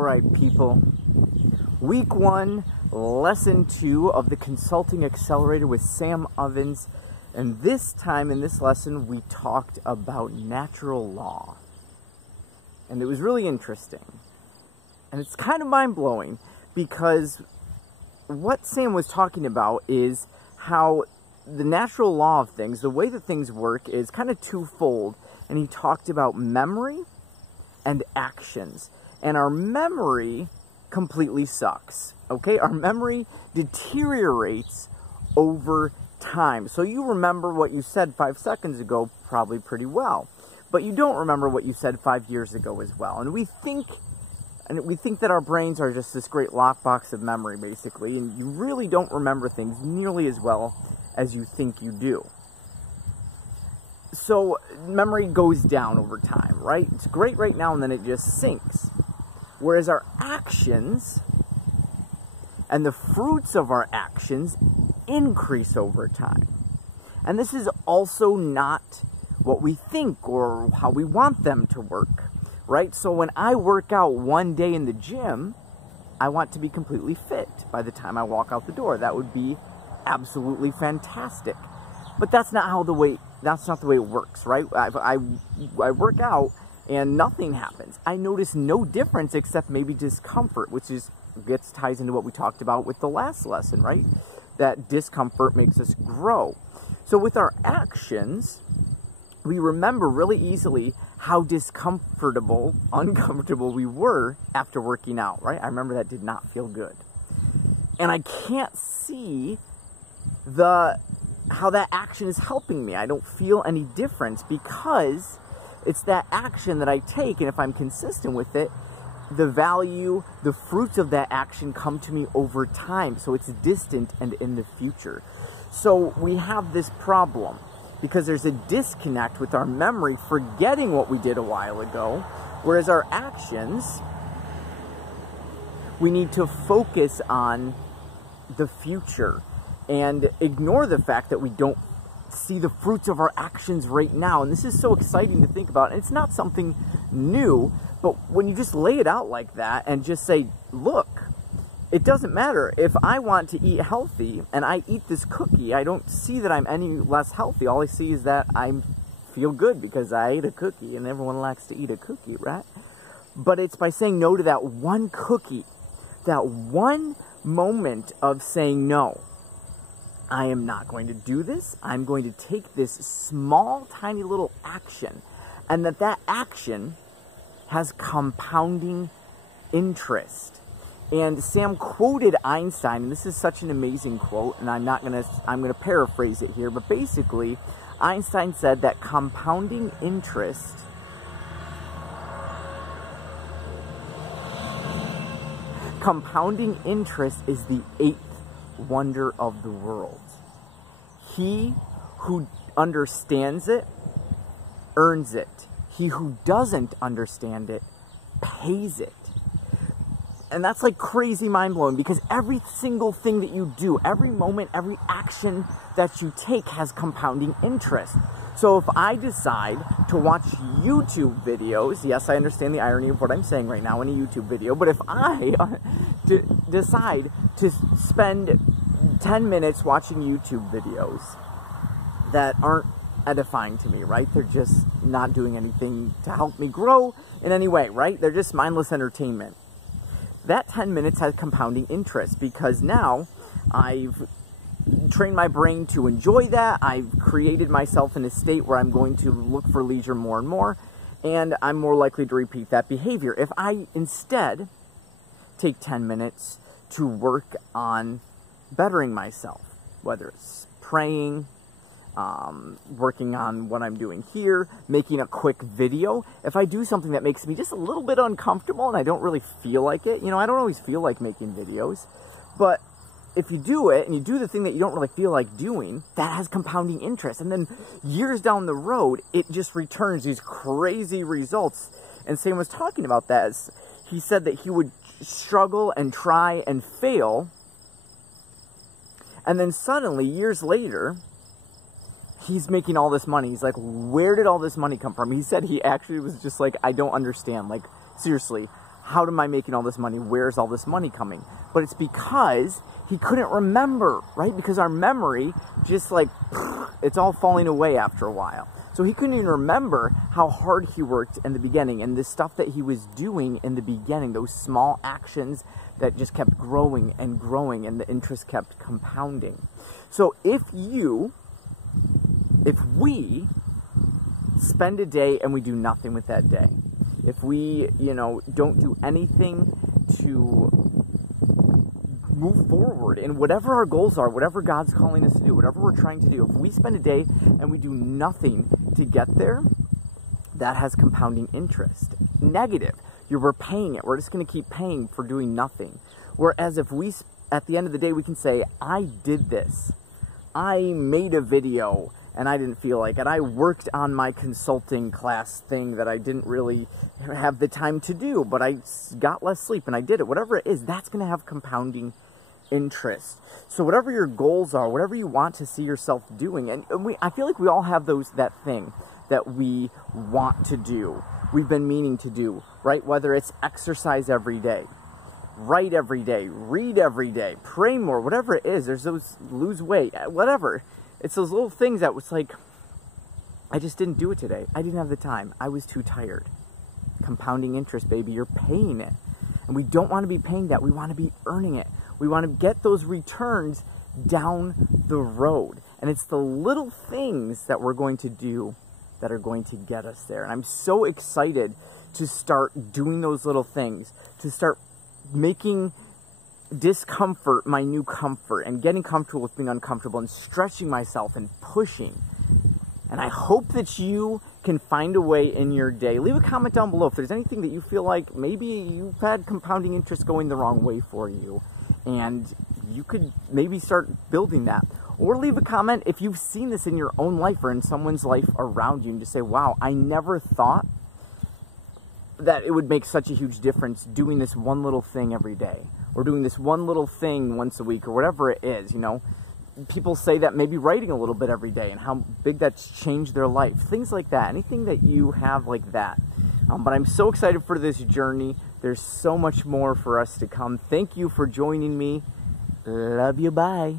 Alright people, week 1, lesson 2 of the Consulting Accelerator with Sam Ovens, and this time in this lesson we talked about natural law. And it was really interesting. And it's kind of mind-blowing because what Sam was talking about is how the natural law of things, the way that things work, is kind of twofold. And he talked about memory and actions. And our memory completely sucks, okay? Our memory deteriorates over time. So you remember what you said 5 seconds ago probably pretty well, but you don't remember what you said 5 years ago as well. And we think that our brains are just this great lockbox of memory, basically, and you really don't remember things nearly as well as you think you do. So memory goes down over time, right? It's great right now, and then it just sinks. Whereas our actions and the fruits of our actions increase over time. And this is also not what we think or how we want them to work, right? So when I work out one day in the gym, I want to be completely fit by the time I walk out the door. That would be absolutely fantastic. But that's not the way it works, right? I work out and nothing happens. I notice no difference except maybe discomfort, which ties into what we talked about with the last lesson, right? That discomfort makes us grow. So with our actions, we remember really easily how uncomfortable we were after working out, right? I remember that did not feel good. And I can't see how that action is helping me. I don't feel any difference because it's that action that I take, and if I'm consistent with it, the value, the fruits of that action come to me over time. So it's distant and in the future. So we have this problem because there's a disconnect with our memory forgetting what we did a while ago, whereas our actions, we need to focus on the future and ignore the fact that we don't see the fruits of our actions right now. And this is so exciting to think about. And it's not something new, but when you just lay it out like that and just say, look, it doesn't matter. If I want to eat healthy and I eat this cookie, I don't see that I'm any less healthy. All I see is that I feel good because I ate a cookie, and everyone likes to eat a cookie, right? But it's by saying no to that one cookie, that one moment of saying no. I am not going to do this. I'm going to take this small, tiny little action, and that action has compounding interest. And Sam quoted Einstein, and this is such an amazing quote, and I'm gonna paraphrase it here, but basically, Einstein said that compounding interest is the 8th wonder of the world. He who understands it earns it. He who doesn't understand it pays it. And that's like crazy mind-blowing, because every single thing that you do, every moment, every action that you take has compounding interest. So if I decide to watch YouTube videos, yes, I understand the irony of what I'm saying right now in a YouTube video, but if I decide to spend 10 minutes watching YouTube videos that aren't edifying to me, right? They're just not doing anything to help me grow in any way, right? They're just mindless entertainment. That 10 minutes has compounding interest because now I've trained my brain to enjoy that. I've created myself in a state where I'm going to look for leisure more and more, and I'm more likely to repeat that behavior. If I instead take 10 minutes to work on bettering myself, whether it's praying, working on what I'm doing here, making a quick video. If I do something that makes me just a little bit uncomfortable and I don't really feel like it, I don't always feel like making videos, but if you do it and you do the thing that you don't really feel like doing, that has compounding interest. And then years down the road, it just returns these crazy results. And Sam was talking about that as he said that he would struggle and try and fail, and then suddenly, years later, he's making all this money. He's like, where did all this money come from? He said he actually was just like, I don't understand. Like, seriously, how am I making all this money? Where's all this money coming? But it's because he couldn't remember, right? Because our memory just like, it's all falling away after a while. So he couldn't even remember how hard he worked in the beginning and the stuff that he was doing in the beginning, those small actions that just kept growing and growing and the interest kept compounding. So if we spend a day and we do nothing with that day, if we, don't do anything to move forward in whatever our goals are, whatever God's calling us to do, whatever we're trying to do, if we spend a day and we do nothing to get there, that has compounding interest. Negative. We're paying it. We're just going to keep paying for doing nothing. Whereas if we, at the end of the day, we can say, I did this. I made a video and I didn't feel like it. I worked on my consulting class thing that I didn't really have the time to do, but I got less sleep and I did it. Whatever it is, that's going to have compounding interest. So whatever your goals are, whatever you want to see yourself doing, and I feel like we all have that thing that we want to do, we've been meaning to do, right? Whether it's exercise every day, write every day, read every day, pray more, whatever it is. There's those, lose weight, whatever. It's those little things that was like, I just didn't do it today. I didn't have the time. I was too tired. Compounding interest, baby. You're paying it. And we don't want to be paying that. We want to be earning it. We want to get those returns down the road. And it's the little things that we're going to do that are going to get us there. And I'm so excited to start doing those little things, to start making discomfort my new comfort and getting comfortable with being uncomfortable and stretching myself and pushing. And I hope that you can find a way in your day. Leave a comment down below if there's anything that you feel like maybe you've had compounding interest going the wrong way for you, and you could maybe start building that. Or leave a comment if you've seen this in your own life or in someone's life around you and just say, wow, I never thought that it would make such a huge difference doing this one little thing every day, or doing this one little thing once a week, or whatever it is. People say that maybe writing a little bit every day and how big that's changed their life. Things like that. Anything that you have like that. But I'm so excited for this journey. There's so much more for us to come. Thank you for joining me. Love you. Bye.